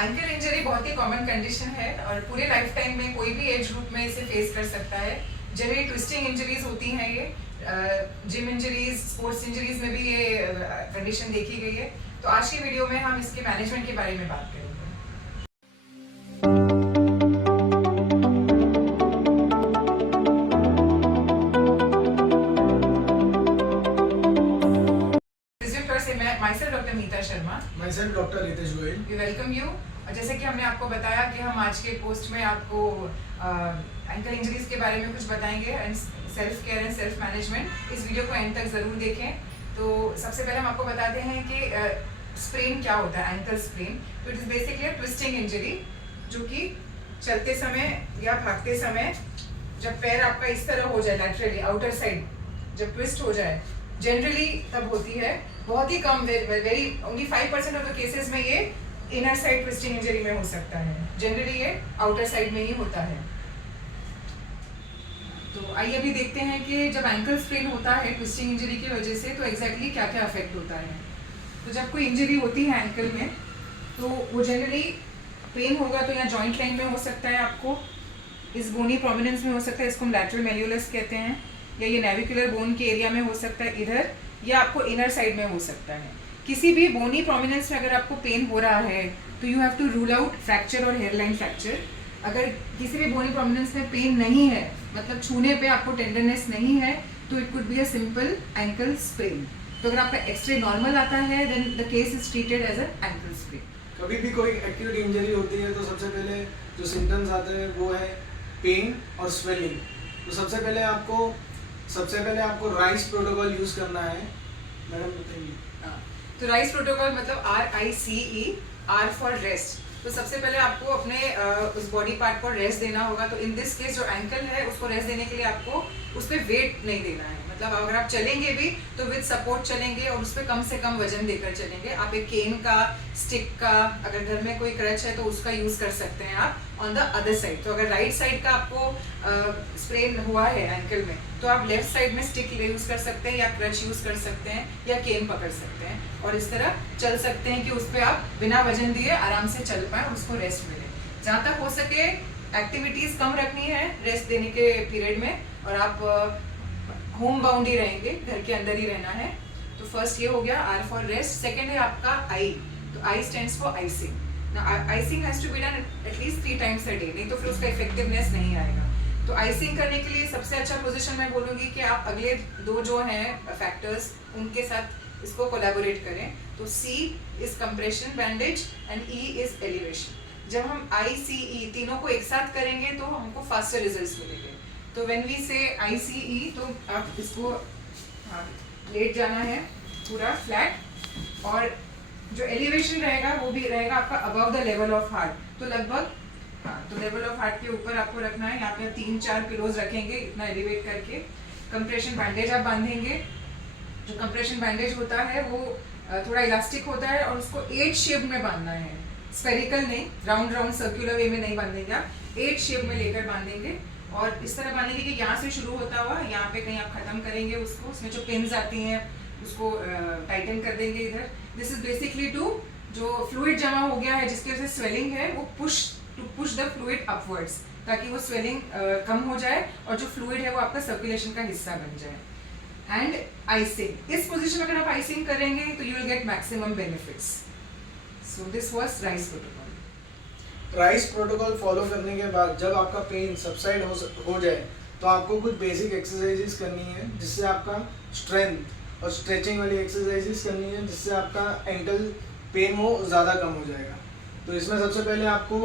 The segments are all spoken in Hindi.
एंकल इंजरी बहुत ही कॉमन कंडीशन है और पूरे लाइफ टाइम में कोई भी एज ग्रुप में इसे फेस कर सकता है। जनरली ट्विस्टिंग इंजरीज होती हैं ये, जिम इंजरीज, स्पोर्ट्स इंजरीज में भी ये कंडीशन देखी गई है। तो आज की वीडियो में हम इसके मैनेजमेंट के बारे में बात करेंगे। Doctor Meeta Sharma, myself doctor Ritesh Goyal. We welcome you. और जैसे कि हमने आपको बताया कि हम आज के पोस्ट में आपको एंकल इंजरीज के बारे में कुछ बताएंगे and self care and self management. इस वीडियो को एंड तक ज़रूर देखें। तो सबसे पहले हम आपको बताते हैं कि स्प्रेन क्या होता है। एंकल स्प्रेन तो it is basically a twisting injury, जो कि चलते समय या भागते समय जब पैर आपका इस तरह हो जाए, लैटरली आउटर साइड जब ट्विस्ट हो जाए, जनरली तब होती है। बहुत ही कम, very only 5% of the cases में ये इनर साइड ट्विस्टिंग इंजरी में हो सकता है। जनरली ये आउटर साइड में ही होता है। तो आइए अभी देखते हैं कि जब एंकल स्प्रेन होता है ट्विस्टिंग इंजरी की वजह से तो एग्जैक्टली क्या क्या अफेक्ट होता है। तो जब कोई इंजरी होती है एंकल में तो वो जनरली पेन होगा तो यहाँ जॉइंट लाइन में हो सकता है, आपको इस बोनी प्रोमिनेंस में हो सकता है, इसको हम लैटरल मेल्यूलस कहते हैं, या ये नेविकुलर बोन के एरिया में हो सकता है इधर, या आपको इनर साइड में हो सकता है। किसी भी बोनी प्रोमिनेंस में अगर आपको पेन हो रहा है तो you have to rule out fracture और हेयरलाइन फ्रैक्चर। अगर किसी भी बोनी प्रोमिनेंस में पेन नहीं है, मतलब छूने पे आपको टेंडरनेस नहीं है, तो it could be a simple ankle sprain. तो अगर आपका एक्सरे नॉर्मल आता है then the case is treated as a ankle sprain. कभी भी कोई एक्यूट इंजरी होती है तो सबसे पहले जो सिम्टम्स आते हैं वो है पेन और स्वेलिंग। तो सबसे पहले आपको राइस प्रोटोकॉल यूज करना है। मैडम बताइए। तो राइस प्रोटोकॉल मतलब RICE, R फॉर रेस्ट। तो सबसे पहले आपको अपने उस बॉडी पार्ट को रेस्ट देना होगा। तो इन दिस केस जो एंकल है उसको रेस्ट देने के लिए आपको उस पर वेट नहीं देना है। मतलब अगर आप चलेंगे भी तो विद सपोर्ट चलेंगे और उस पर कम से कम वजन देकर चलेंगे। आप एक केन का, स्टिक का, अगर घर में कोई क्रच है तो उसका यूज कर सकते हैं आप ऑन द अदर साइड। तो अगर राइट साइड का आपको स्प्रेन हुआ है एंकल में तो आप लेफ्ट साइड में स्टिक यूज कर सकते हैं, या क्रच यूज कर सकते हैं, या केन पकड़ सकते हैं और इस तरह चल सकते हैं कि उस पर आप बिना वजन दिए आराम से चल पाए और उसको रेस्ट मिले। जहाँ तक हो सके एक्टिविटीज कम रखनी है रेस्ट देने के पीरियड में, और आप होम बाउंड ही रहेंगे, घर के अंदर ही रहना है। तो फर्स्ट ये हो गया R फॉर रेस्ट। सेकेंड है आपका I। तो I stands for icing. Icing has to be done at least 3 times a day, नहीं तो फिर उसका इफेक्टिवनेस नहीं आएगा। तो आइसिंग करने के लिए सबसे अच्छा पोजीशन मैं बोलूँगी कि आप अगले 2 जो हैं फैक्टर्स उनके साथ इसको कोलैबोरेट करें। तो C is compression bandage and E is elevation. जब हम ICE तीनों को एक साथ करेंगे तो हमको फास्टर रिजल्ट्स मिलेंगे। तो व्हेन वी से ICE तो आप इसको लेट जाना है पूरा फ्लैट, और जो एलिवेशन रहेगा वो भी रहेगा आपका above the level of heart. तो लगभग तो लेवल ऑफ हार्ट के ऊपर आपको रखना है। यहाँ पे 3-4 पिलोज रखेंगे इतना एलिवेट करके। कंप्रेशन बैंडेज आप बांधेंगे। जो कंप्रेशन बैंडेज होता है वो थोड़ा इलास्टिक होता है और उसको 8 शेप में बांधना है, स्फेरिकल नहीं, राउंड सर्कुलर वे में नहीं बांधेंगे आप, 8 शेप में लेकर बांधेंगे। और इस तरह बांधेंगे कि यहाँ से शुरू होता हुआ यहाँ पे कहीं आप खत्म करेंगे उसको। उसमें जो पिन्स आती हैं उसको टाइटन कर देंगे इधर। दिस इज बेसिकली टू जो फ्लूइड जमा हो गया है जिसकी वजह से स्वेलिंग है वो पुश द फ्लूइड अपवर्ड्स, ताकि वो स्वेलिंग कम हो जाए और जो फ्लूइड है वो आपका सर्कुलेशन का हिस्सा बन जाए। एंड आइसिंग, इस पोजीशन अगर आप आइसिंग करेंगे तो you will get maximum benefits. So this was rice protocol. Rice protocol follow करने के बाद जब आपका पेन सबसाइड हो जाए तो आपको कुछ बेसिक एक्सरसाइजेस करनी है जिससे आपका स्ट्रेंथ और स्ट्रेचिंग वाली एक्सरसाइजेस करनी है जिससे आपका एंकल पेन हो ज़्यादा कम हो जाएगा। तो इसमें सबसे पहले आपको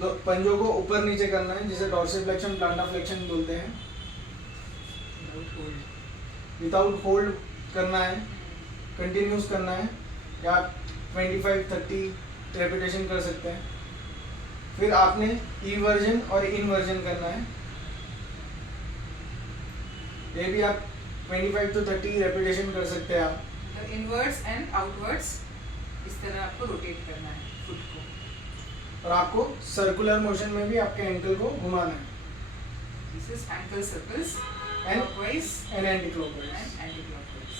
पंजों को ऊपर नीचे करना है जिसे डॉर्सिफ्लेक्शन, प्लांटा फ्लेक्शन बोलते हैं। विदाउट होल्ड करना है, कंटिन्यूस करना है, या 25-30 रेपिटेशन कर सकते हैं। फिर आपने इवर्जन और इनवर्जन करना है। ये भी आप 25 to 30 रेपिटेशन कर सकते हैं आप। इनवर्ड्स एंड आउटवर्ड्स इस तरह आपको रोटेट करना है फुट को, और आपको सर्कुलर मोशन में भी आपके एंकल को घुमाना है। This is ankle circles and clockwise anti clockwise. And anti clockwise.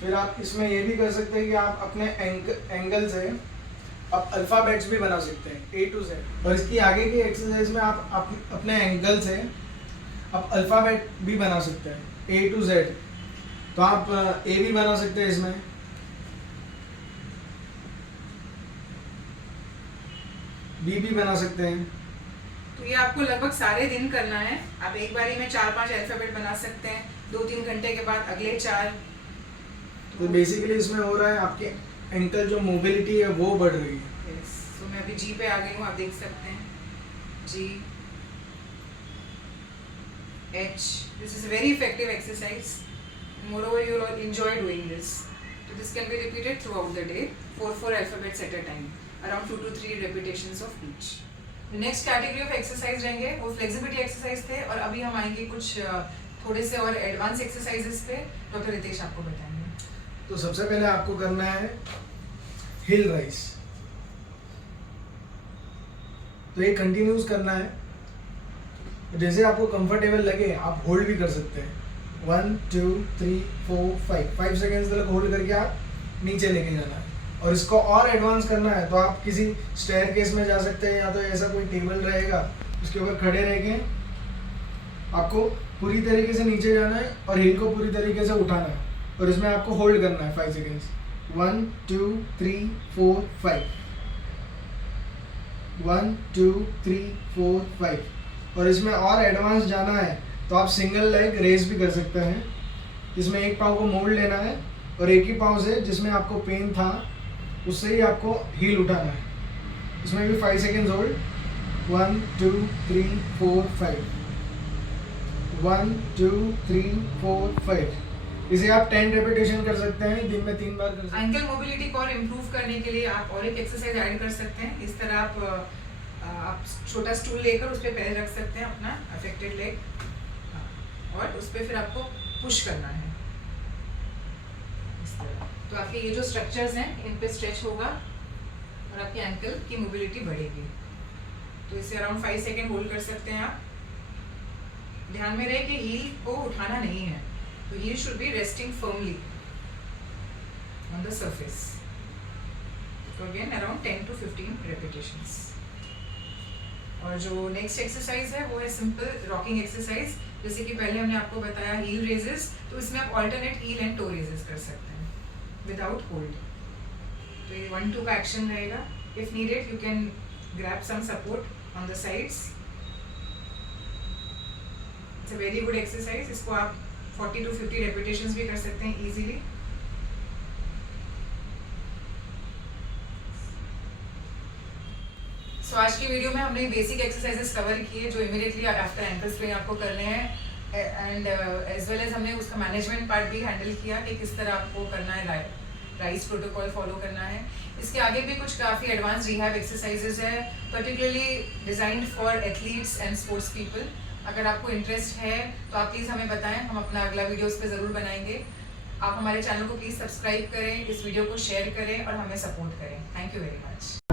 फिर आप इसमें ये भी कर सकते हैं कि आप अपने एंगल से आप अल्फ़ाबेट्स भी बना सकते हैं A to Z। और इसकी आगे की एक्सरसाइज में आप अपने एंगल से आप अल्फ़ाबेट भी बना सकते हैं A to Z। तो आप A भी बना सकते हैं, इसमें B भी बना सकते हैं। तो ये आपको लगभग सारे दिन करना है। आप एक बारी में 4-5 अल्फाबेट बना सकते हैं, 2-3 घंटे के बाद अगले 4। तो बेसिकली इसमें हो रहा है आपके एंकल जो मोबिलिटी है वो बढ़ रही है। यस, तो मैं अभी जी पे आ गई हूँ, आप देख सकते हैं जी H। This is very effective exercise, moreover you will enjoy doing this. So this can be repeated throughout the day, 4 alphabets at a time, around 2 to 3 repetitions of each. The next category of exercise रहेंगे वो फ्लेक्सिबिलिटी एक्सरसाइज थे, और अभी हम आएंगे कुछ थोड़े से और एडवांस एक्सरसाइजेस पे। डॉक्टर रितेश आपको बताएंगे। तो सबसे पहले आपको करना है हिल राइज। तो ये कंटिन्यूस करना है, जैसे आपको कंफर्टेबल लगे आप होल्ड भी कर सकते हैं। 1 2 3 4 5 सेकेंड्स तक होल्ड करके आप नीचे लेके जाना है। और इसको और एडवांस करना है तो आप किसी स्टेयर केस में जा सकते हैं, या तो ऐसा कोई टेबल रहेगा उसके ऊपर खड़े रह के आपको पूरी तरीके से नीचे जाना है और हिल को पूरी तरीके से उठाना है, और इसमें आपको होल्ड करना है 5 सेकेंड्स। 1 2 3 4 5 1 2 3 4 5। और इसमें और एडवांस जाना है तो आप सिंगल लेग रेस भी कर सकते हैं। इसमें एक पाँव को मोड़ लेना है और एक ही पाँव से जिसमें आपको पेन था उससे ही आपको हील उठाना है। इसमें भी 5 सेकेंड्स होल्ड। 1 2 3 4 5 1 2 3 4 5। इसे आप 10 रेपिटेशन कर सकते हैं, दिन में 3 बार कर सकते हैं। एंकल मोबिलिटी को और इम्प्रूव करने के लिए आप और एक एक्सरसाइज ऐड कर सकते हैं। इस तरह आप छोटा स्टूल लेकर उस पर पैर रख सकते हैं, अपना अफेक्टेड लेग, और उस पर फिर आपको पुश करना है इस तरह। तो आपके ये जो स्ट्रक्चर्स हैं इन पे स्ट्रेच होगा और आपकी एंकल की मोबिलिटी बढ़ेगी। तो इसे अराउंड 5 सेकेंड होल्ड कर सकते हैं आप। ध्यान में रहे कि हील को उठाना नहीं है, तो heel should be resting firmly on the surface. So again around 10 to 15 repetitions. और जो नेक्स्ट एक्सरसाइज है वो है सिंपल रॉकिंग एक्सरसाइज। जैसे कि पहले हमने आपको बताया हील रेजेस, तो इसमें आप alternate heel and toe raises कर सकते हैं विदाउट होल्ड। तो ये 1-2 का एक्शन रहेगा। If needed you can grab some support on the sides. It's a very good exercise. इसको आप 40 to 50 रेपिटेशंस भी कर सकते हैं इजीली। सो आज की वीडियो में हमने बेसिक एक्सरसाइजेस कवर किए जो इमीडिएटली आफ्टर एंकल स्प्रेन आपको करने हैं, एंड एज वेल एज हमने उसका मैनेजमेंट पार्ट भी हैंडल किया कि किस तरह आपको करना है, राइस प्रोटोकॉल फॉलो करना है। इसके आगे भी कुछ काफ़ी एडवांस रिहैब एक्सरसाइजेस है, particularly designed for athletes and sports people. अगर आपको इंटरेस्ट है तो आप प्लीज़ हमें बताएं, हम अपना अगला वीडियो उस पर ज़रूर बनाएंगे। आप हमारे चैनल को प्लीज़ सब्सक्राइब करें, इस वीडियो को शेयर करें और हमें सपोर्ट करें। Thank you very much.